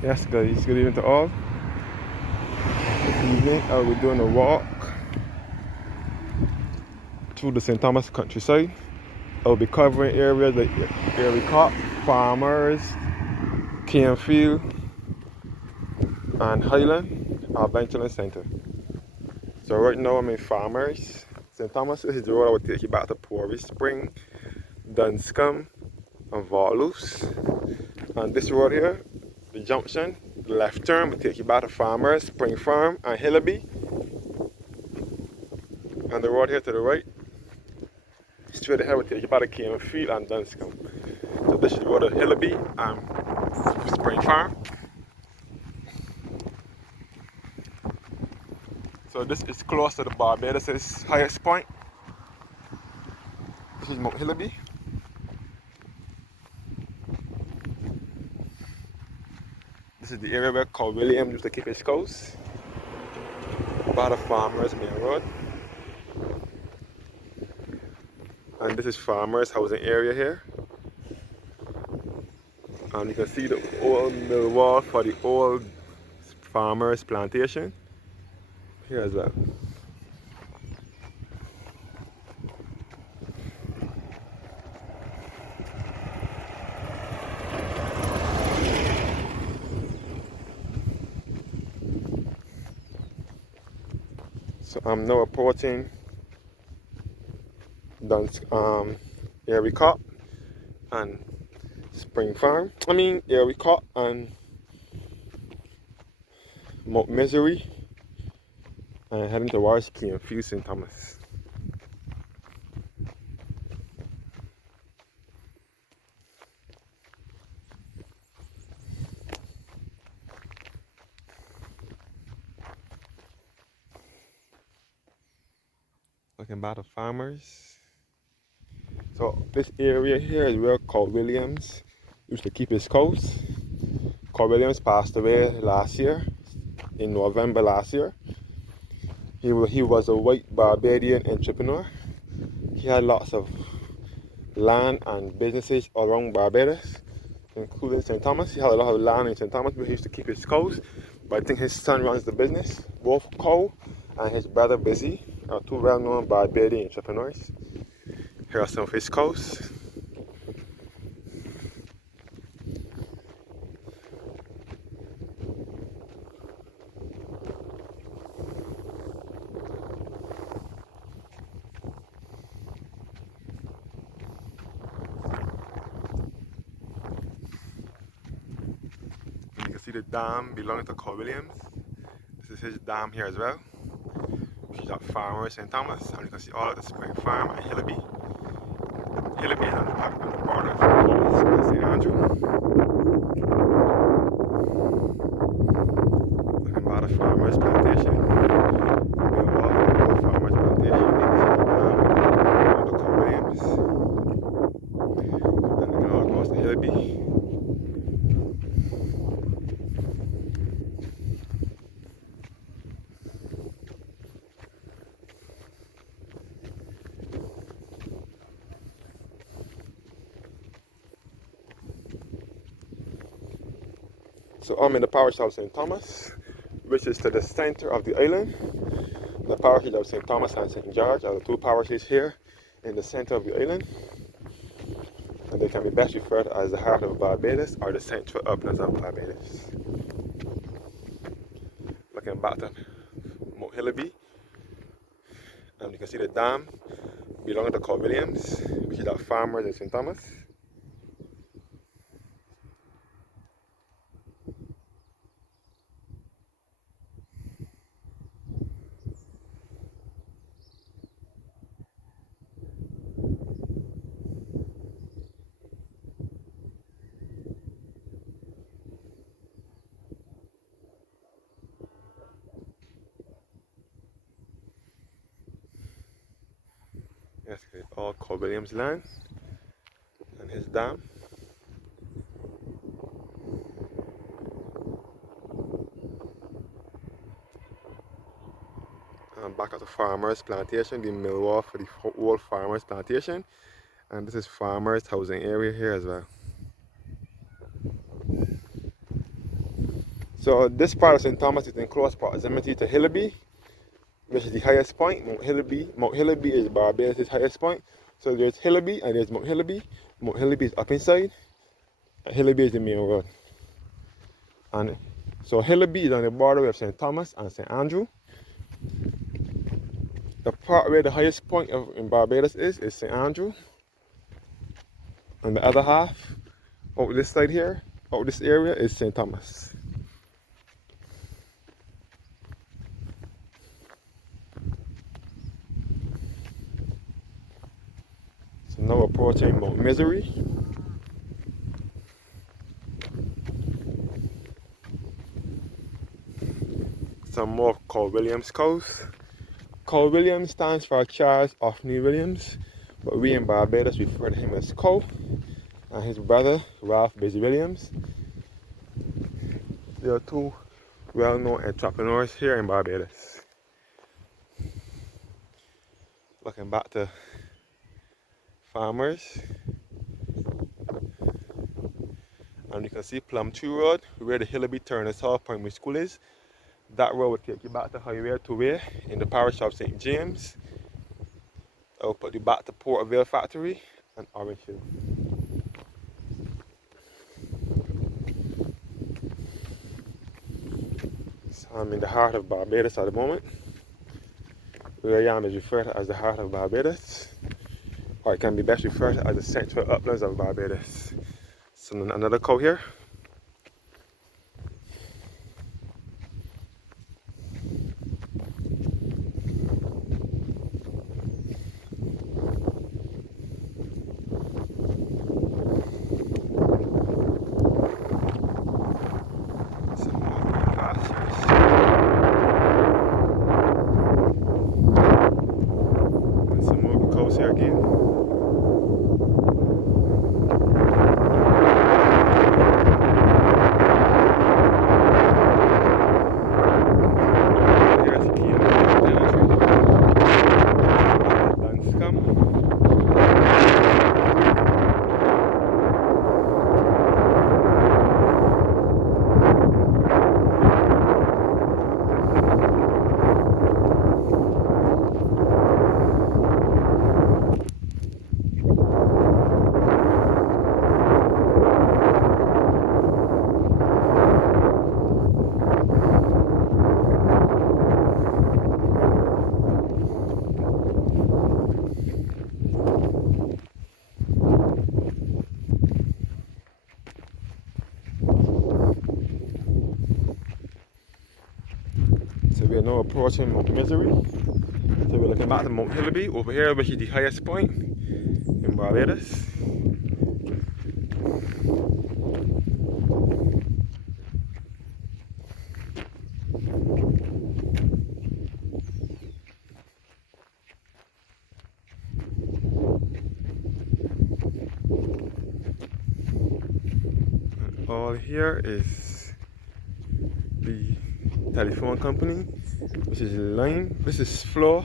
Yes guys, good evening to all. This evening I'll be doing a walk through the St. Thomas countryside. I'll be covering areas like Erie Cop, Farmers, Campfield, and Highland, Adventure Center. So right now I'm in Farmers. St. Thomas is the road I will take you back to Porridge Spring, Dunscombe, and Vaughtloose. And this road here, the junction, the left turn will take you back to Farmers, Spring Farm, and Hillaby. And the road here to the right, straight ahead will take you back to Campfield and Dunscombe. So this is the road to Hillaby and Spring Farm. So this is close to the Barbados' highest point. This is Mount Hillaby. This is the area where Carl Williams used to keep his cows. By the Farmers Main Road. And this is Farmers housing area here. And you can see the old mill wall for the old Farmers plantation here as well. So I'm now approaching Erie Cop and Spring Farm. Erie Cop and Mount Misery, and heading towards Campfield St. Thomas. Looking by the farmers. So this area here is where Carl Williams used to keep his cows. Carl Williams passed away last year, in November last year. He was a white Barbadian entrepreneur. He had lots of land and businesses around Barbados, including St. Thomas. He had a lot of land in St. Thomas where he used to keep his cows. But I think his son runs the business. Both Carl and his brother Busy are two well-known Barbadian entrepreneurs. Here are some of his cows. And you can see the dam belonging to Carl Williams. This is his dam here as well. She's at Farmers St. Thomas, and you can see all of the Spring Farm and Hillaby. Hillaby is on the border of Paul's and St. Andrew. Looking by the Farmers Plantation. We're walking the old Farmers Plantation. And this is the Carl Williams. And looking all across the Hillaby. So I'm in the parish of St. Thomas, which is to the center of the island. The parishes of St. Thomas and St. George are the two parishes here in the center of the island. And they can be best referred to as the heart of Barbados or the central uplands of Barbados. Looking back to Mount Hillaby, and you can see the dam belonging to Carl Williams, which is at Farmers in St. Thomas. Yes, all Carl Williams land and his dam. And back at the Farmers Plantation, the mill wall for the old Farmers Plantation. And this is Farmers housing area here as well. So this part of St. Thomas is in close proximity to Hillaby, which is the highest point, Mount Hillaby. Mount Hillaby is Barbados' highest point. So there's Hillaby and there's Mount Hillaby. Mount Hillaby is up inside, and Hillaby is the main road. And so Hillaby is on the border of St. Thomas and St. Andrew. The part where the highest point in Barbados is St. Andrew. And the other half, out this side here, out this area, is St. Thomas. So now approaching Mount Misery. Some more Carl Williams coast. Carl Williams stands for Charles Othney Williams, but we in Barbados refer to him as Cole, and his brother Ralph Busy Williams. They are two well-known entrepreneurs here in Barbados. Looking back to farmers, and you can see Plum Tree Road, where the Hillaby Turner South Primary School is. That road will take you back to Highway 2A in the parish of St. James. It will put you back to Port Vale Factory and Orange Hill. So I'm in the heart of Barbados at the moment. Where I am is referred to as the heart of Barbados, or it can be best referred to as the central uplands of Barbados. So another cow here. Here again. Here's the key So we are now approaching Mount Misery. So we're looking back to Mount Hillaby over here, which is the highest point in Barbados. And all here is the telephone company, which is line. This is Floor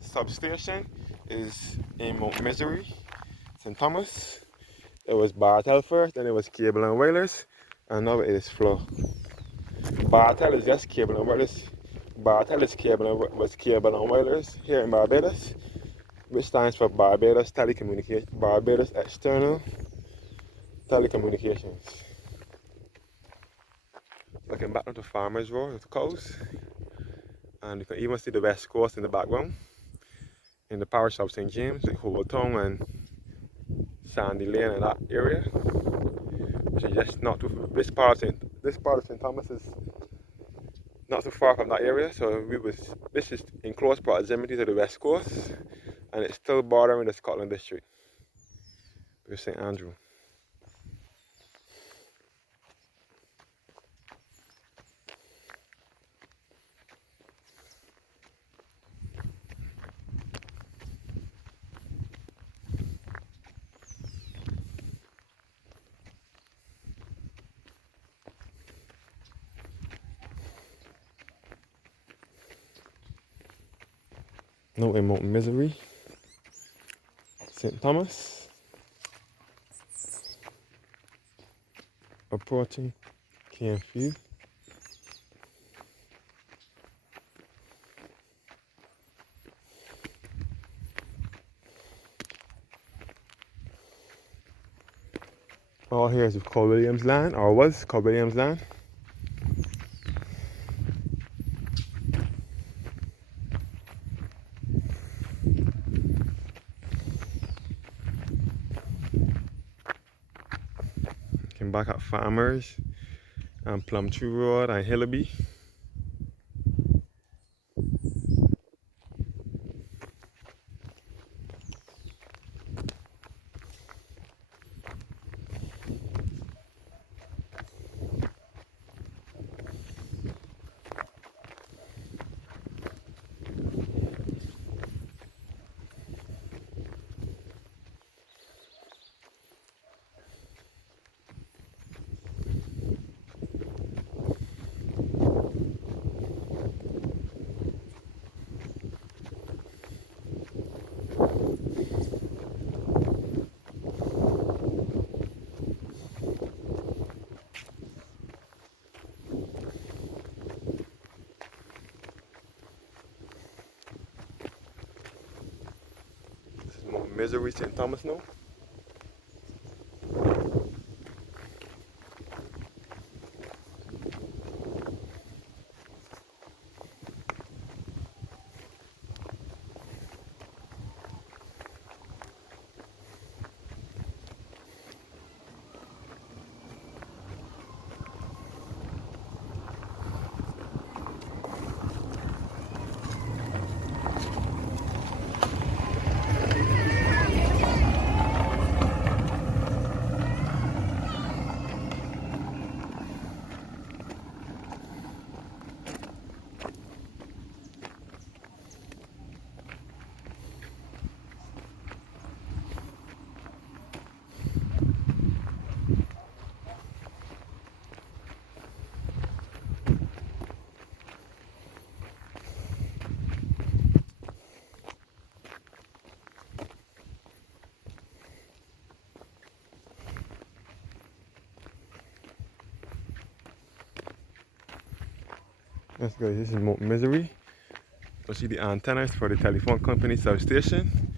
substation is in Mount Misery, St. Thomas. It was Bartel first, then it was Cable and Wireless, and now it is Floor. Bartel is just Cable and Wireless. Bartel is Cable and Wireless here in Barbados, which stands for Barbados Telecommunications, Barbados External Telecommunications. Looking back onto Farmers Road with cows, and you can even see the West Coast in the background in the parish of St. James, like Hoboton and Sandy Lane and that area, which is just not too. This part of St. Thomas is not too far from that area, so this is in close proximity to the West Coast, and it's still bordering the Scotland district with St. Andrew. Now in Mount Misery, St. Thomas, approaching Campfield. All here is Cole Williams land, or was Cole Williams land. Came back at Farmers and Plumtree Road and Hillaby. This is more Misery St. Thomas now. Let's go. This is Mount Misery. You see the antennas for the telephone company substation.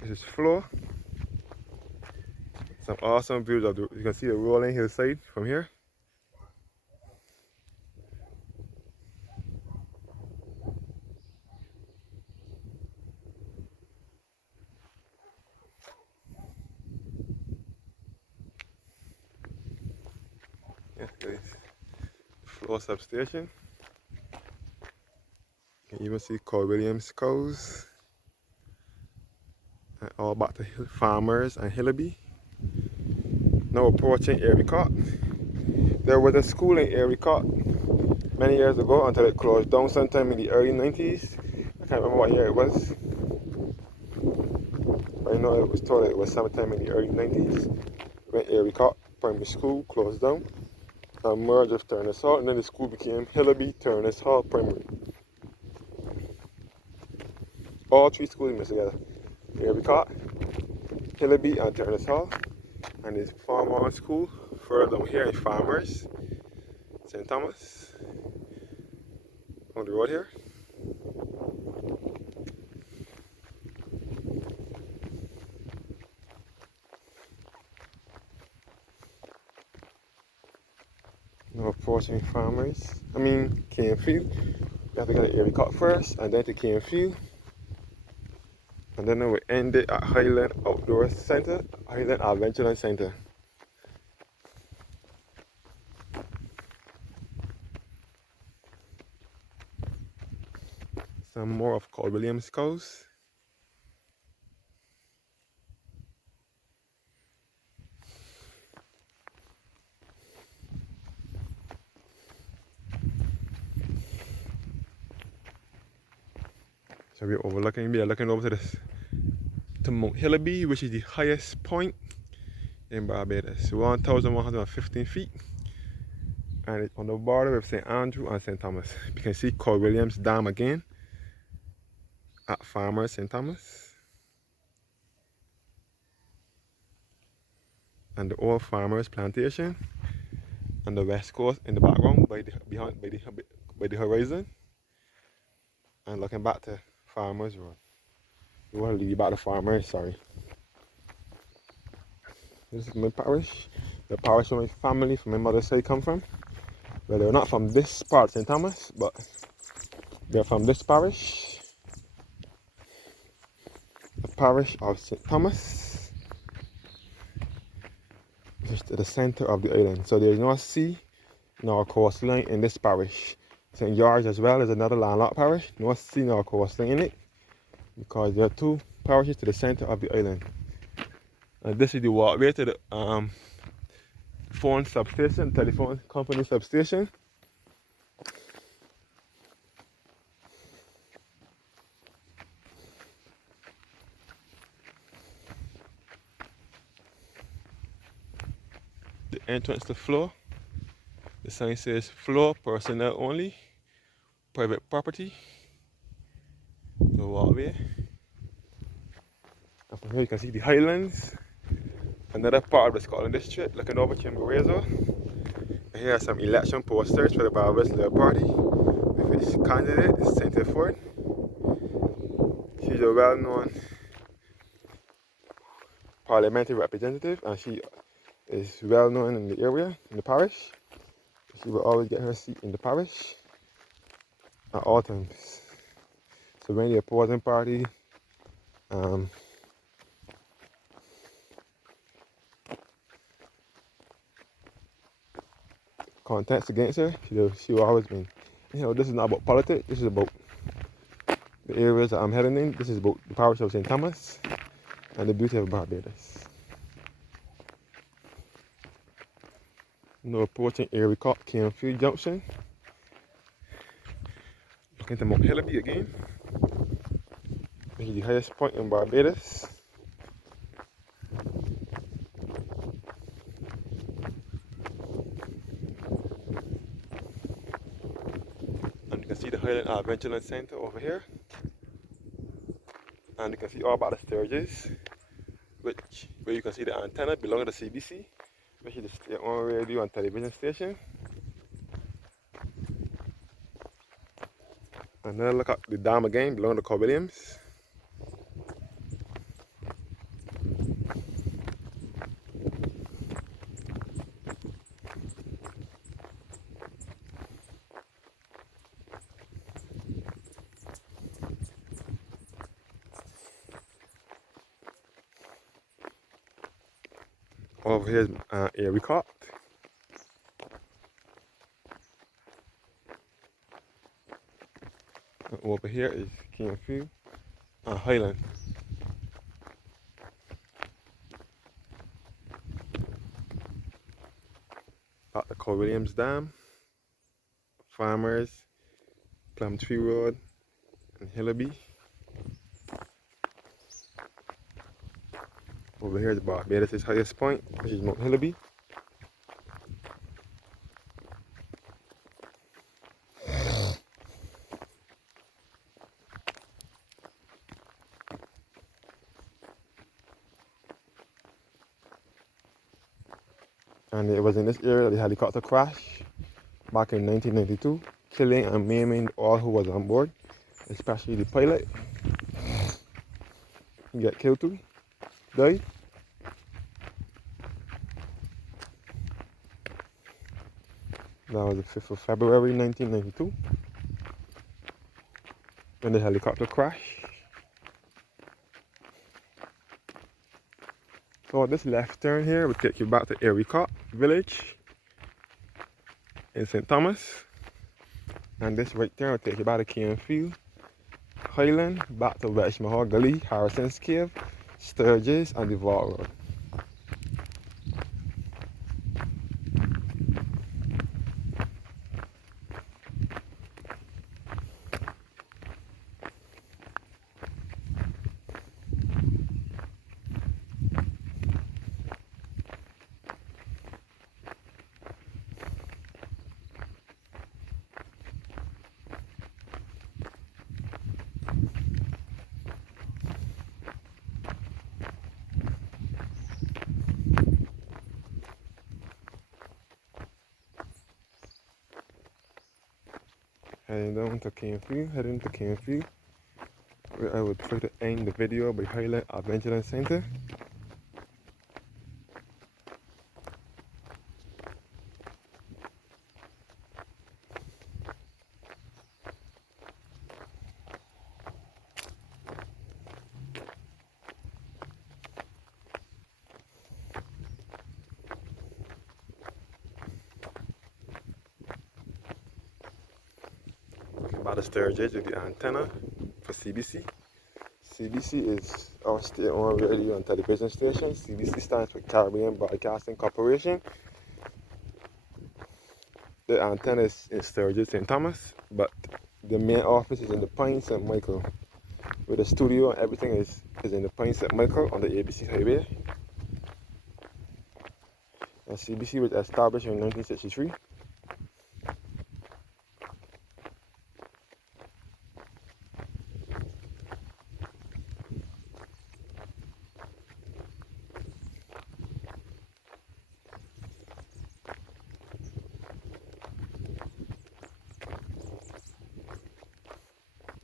This is floor. Some awesome views of you can see the rolling hillside from here. Yes, guys. Floor substation. You can even see Cole Williams cows. And all back to Farmers and Hillaby. Now approaching Ericott. There was a school in Ericott many years ago until it closed down sometime in the early 90s. I can't remember what year it was. But I know it was told it was sometime in the early 90s when Ericott Primary School closed down and merged with Turner's Hall, and then the school became Hillaby Turner's Hall Primary. All three schools mixed together. Ericott, Hillaby and Turner's Hall. And this farm school further down here in Farmers, St. Thomas, on the road here. Now approaching Farmers, Campfield. We have to get to Ericott first and then to Campfield. And then we end it at Highland Outdoor Center, Highland Adventure Center. Some more of Cole Williams cows. So we're looking over to this, to Mount Hillaby, which is the highest point in Barbados, 1,115 feet. And it's on the border with St. Andrew and St. Thomas. You can see Cole Williams Dam again at Farmers St. Thomas. And the old Farmers Plantation. on the west coast in the background by the horizon, and looking back to Farmers Road. We want to lead you back to Farmers, sorry. This is my parish. The parish where my family from my mother's side come from. Well, they're not from this part of St. Thomas, but they're from this parish. The parish of St. Thomas, which is to the center of the island. So there's no sea nor coastline in this parish. St. George as well is another landlocked parish. No sea nor coastline in it, because there are two parishes to the center of the island. And this is the walkway to the phone substation, telephone company substation. The entrance to floor. The sign says floor personnel only, private property. The walkway. And from here you can see the Highlands, another part of the Scotland district, looking over Chimborazo. Here are some election posters for the Barbados Labour Party, with its candidate, Cynthia Ford. She's a well-known parliamentary representative, and she is well-known in the area, in the parish. She will always get her seat in the parish at all times. So when the opposing party contests against her, she will always win. You know, this is not about politics, this is about the areas that I'm heading in. This is about the parish of St. Thomas and the beauty of Barbados. Now approaching area called Campfield Junction. Looking to Mount Hillaby again. This is the highest point in Barbados. And you can see the Highland Adventureland Center over here. And you can see all about the sturges, where you can see the antenna belonging to CBC, which is the state-owned radio and television station. And then look at the dam again, belonging to Cobb Williams. Over here is Erie Court. And over here is Campfield and Highland. At the Cobb Williams Dam, Farmers, Plumtree Road, and Hillaby. Over here is Barbados' highest point, which is Mount Hillaby. And it was in this area that the helicopter crashed back in 1992, killing and maiming all who was on board, especially the pilot. He got killed too, died. That was the 5th of February 1992, when the helicopter crashed. So this left turn here will take you back to Erie Court village in St. Thomas. And this right turn will take you back to Campfield, Highland, back to Westmore Gully, Harrison's Cave, Sturgis, and the Vault Road. Heading down to Campfield, heading to Campfield, where I would try to end the video by Highland Adventure Center. By the staircase with the antenna for CBC. CBC is our state-owned radio and television station. CBC stands for Caribbean Broadcasting Corporation. The antenna is in Sturgis, St. Thomas, but the main office is in the Pine St. Michael, where the studio and everything is in the Pine St. Michael on the ABC highway. And CBC was established in 1963.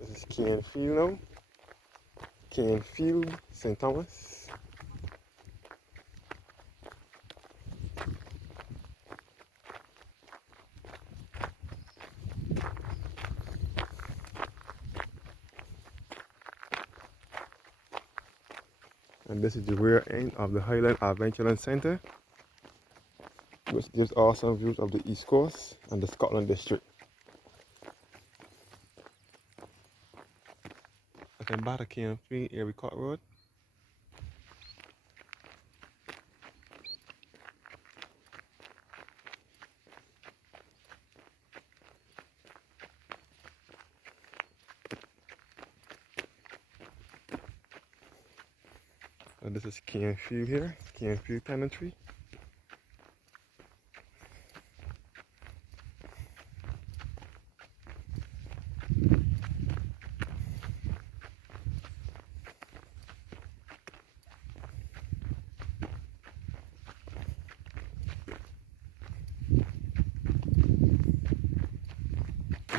This is Campfield now. Campfield, St. Thomas. And this is the rear end of the Highland Adventure Center, which gives awesome views of the East Coast and the Scotland District. I can buy the Campfield Airport Road. And this is Campfield here, Campfield Tenantry.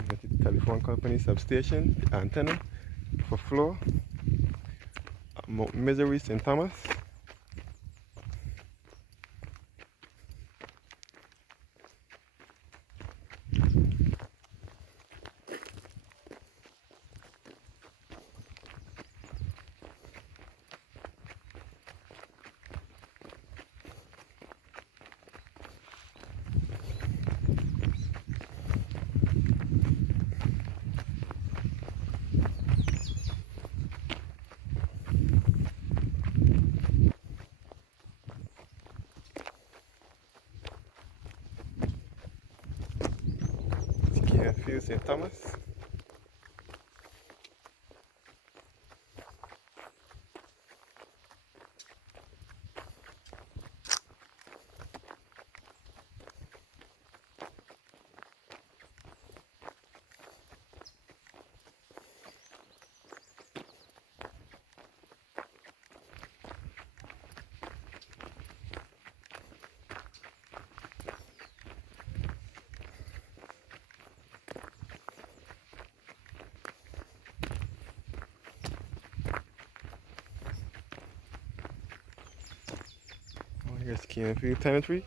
The telephone company substation, the antenna for floor. Mount Misery, St. Thomas. Campfield, St. Thomas. Here's Campfield Tenantry.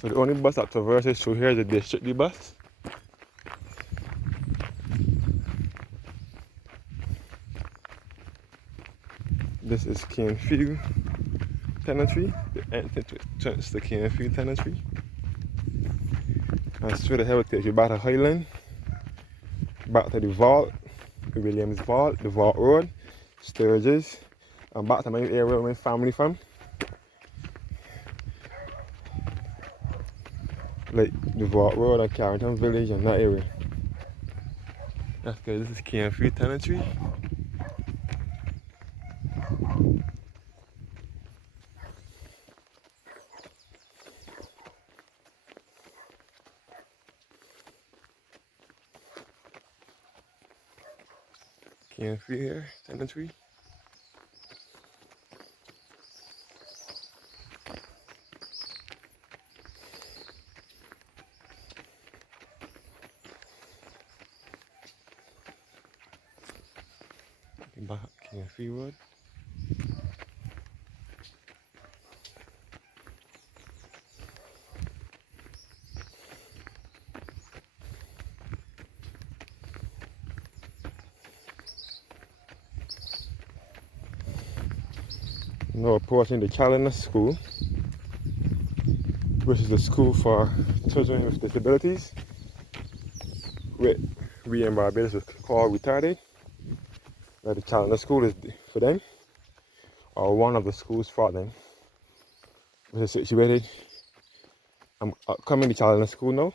So the only bus that traverses through here is the district bus. This is Campfield Tenantry, the entrance to Campfield Tenantry. And straight ahead will take you back to Highland, back to the Vault, the Williams Vault, the Vault Road, Sturgis, and back to my area where my family from. Like the Vault Road and Carrington Village and that area. That's good. This is Campfield Tenantry. Campfield here, cemetery. Back Campfield Road. Now approaching the Highland School, which is a school for children with disabilities, which we in Barbados would call retarded. Now the Highland School is for them, or one of the schools for them, which is situated. I'm coming to Highland School now.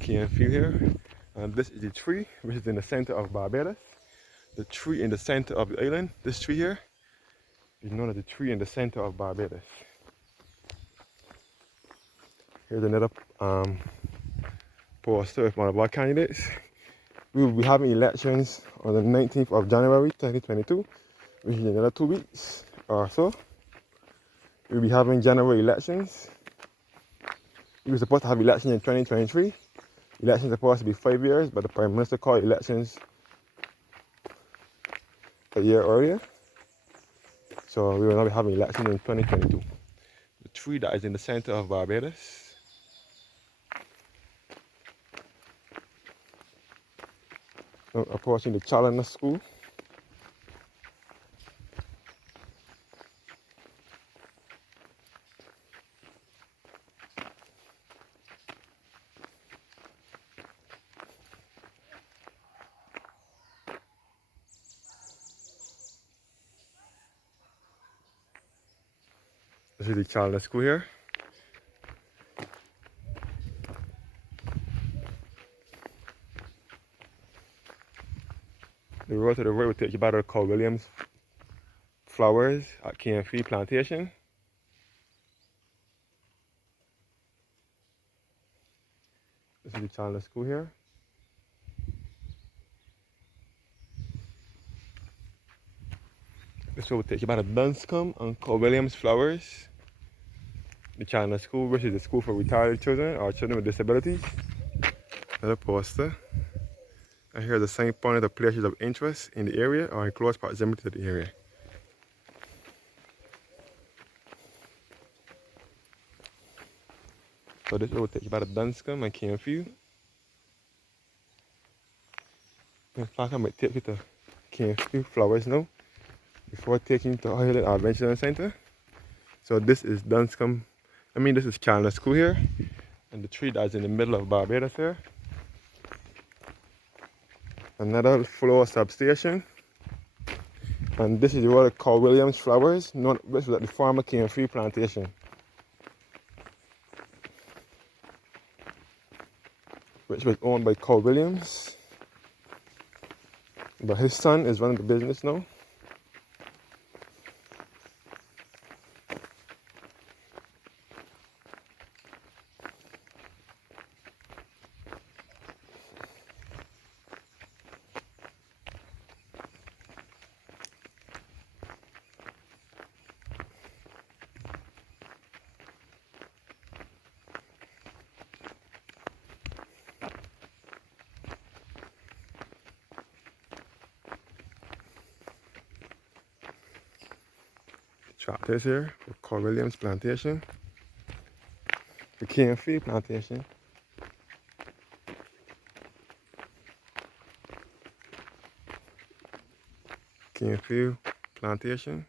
Campfield here, and this is the tree which is in the center of Barbados. The tree in the center of the island, this tree here, is known as the tree in the center of Barbados. Here's another poster of one of our candidates. We will be having elections on the 19th of January 2022, which is in another 2 weeks or so. We'll be having general elections. We were supposed to have elections in 2023. Elections are supposed to be 5 years, but the Prime Minister called elections a year earlier. So we will now be having elections in 2022. The tree that is in the center of Barbados. Now approaching the Challenger School. This is the Challenger School here. The road to the right will take you back to the Carl Williams Flowers at Campfield Plantation. This is the Challenger School here. This road will take you back to Dunscombe and Carl Williams Flowers. The Challenger School, which is a school for retarded children or children with disabilities. Another poster. And here are the sign pointing to places of interest in the area or in close proximity to the area. So this road will take you back to Dunscombe and Campfield. In fact, I might take you to Campfield Flowers now before taking you to Highland Adventure Center. So this is Dunscombe. This is Challenger School here, and the tree that's in the middle of Barbados here. Another floor substation, and this is what I call Williams Flowers, which was at the former Campfield Plantation, which was owned by Carl Williams, but his son is running the business now. Chapters here for Carl Williams Plantation, the Campfield Plantation. Campfield plantation.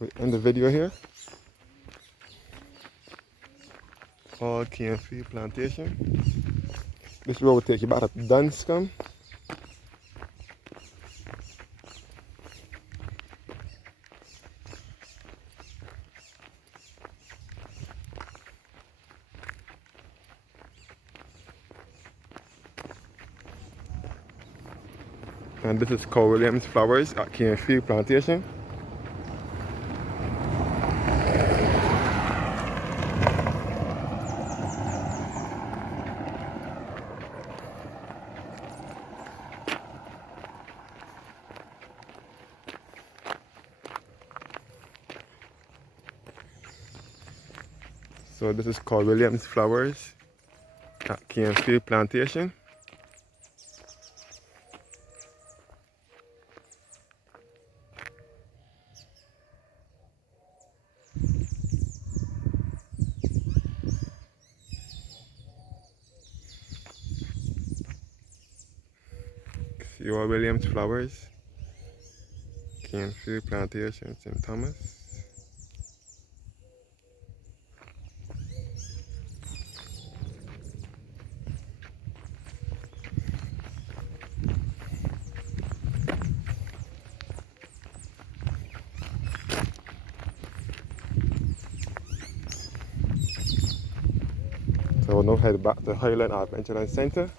We end the video here. All Campfield plantation. This road will take you back to Dunscombe. And this is Cole Williams Flowers at Campfield Plantation. So this is Cole Williams Flowers at Campfield Plantation. Your Williams Flowers, Campfield Plantation, St. Thomas. So we'll now head back to Highland Adventure Centre.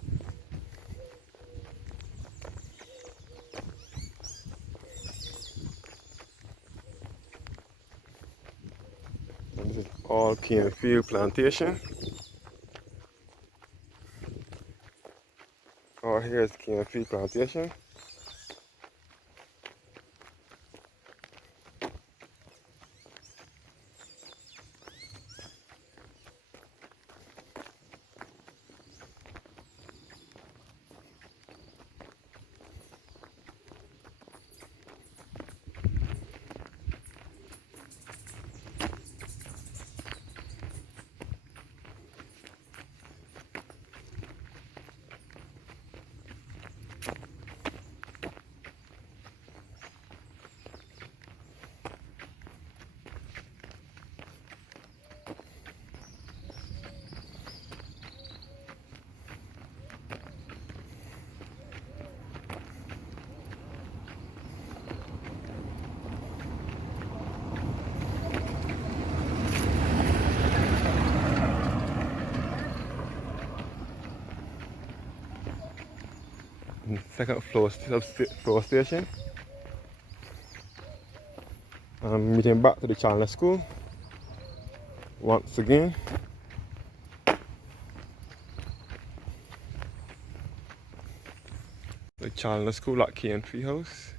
And this is all Campfield Plantation. Oh, here's Campfield Plantation. Second floor station. I'm meeting back to the Chandler School once again. The Chandler School at Campfield House.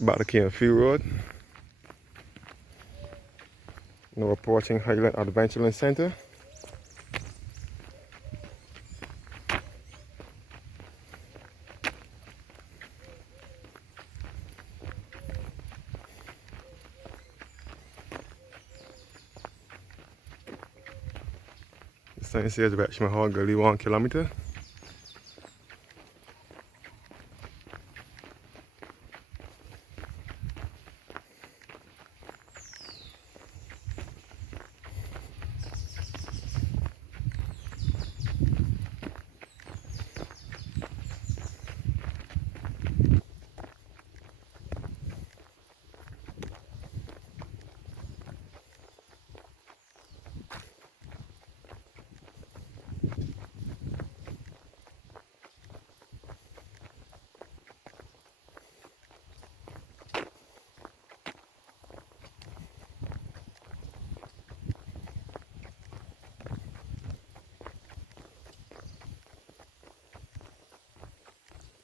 Back to Campfield Road. Now approaching Highland Adventure Centre. The sign says Richmond Hall Gully 1 kilometre.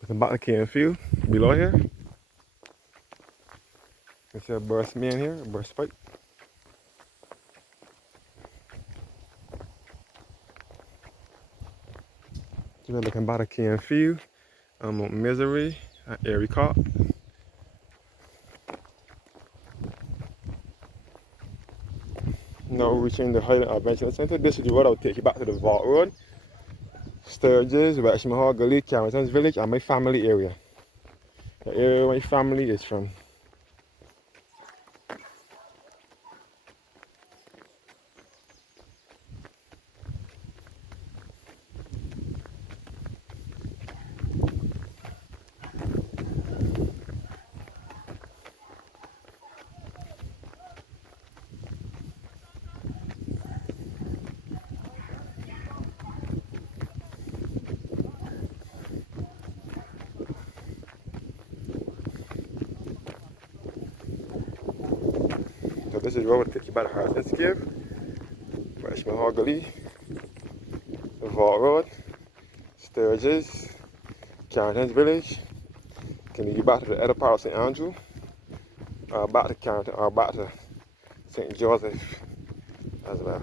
Looking back to Campfield below here. You see a burst main here, a burst pipe. So we're looking back to Campfield, Misery, and Erie Cart. Now reaching the Highland Adventure Centre. This is the road I'll take you back to the Vault Road, Sturgis, West Mahogany, Carrington's Village, and my family area. The area where my family is from. So this is the road I'll take you back to Harrison's Cave, West Mahogany, the Vault Road, Sturgis, Carrington's Village. Can you get back to the other part of St. Andrew, or back to Carrington, or back to St. Joseph as well.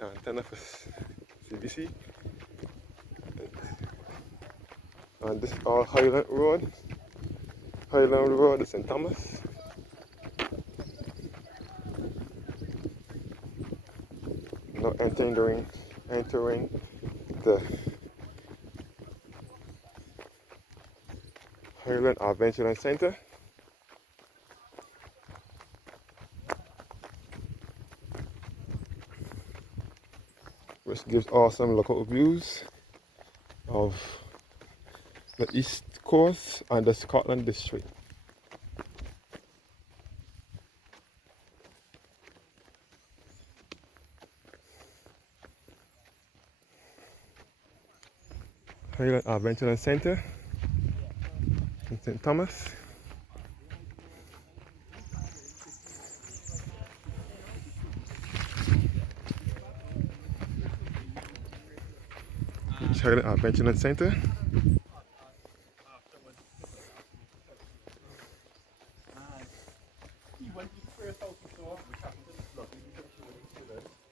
Antenna for CBC. And this is all Highland Road. Highland Road to St. Thomas. Now entering the Highland Adventure Centre. Which gives awesome local views of the East Coast and the Scotland District. Highland Adventure Centre in St. Thomas. Highland Adventure Centre.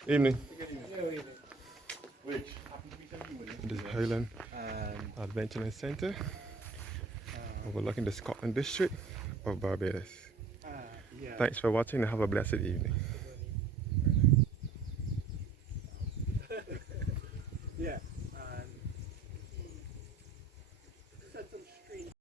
Evening. This is Highland Adventure Centre, overlooking the Scotland District of Barbados. Thanks for watching and have a blessed evening.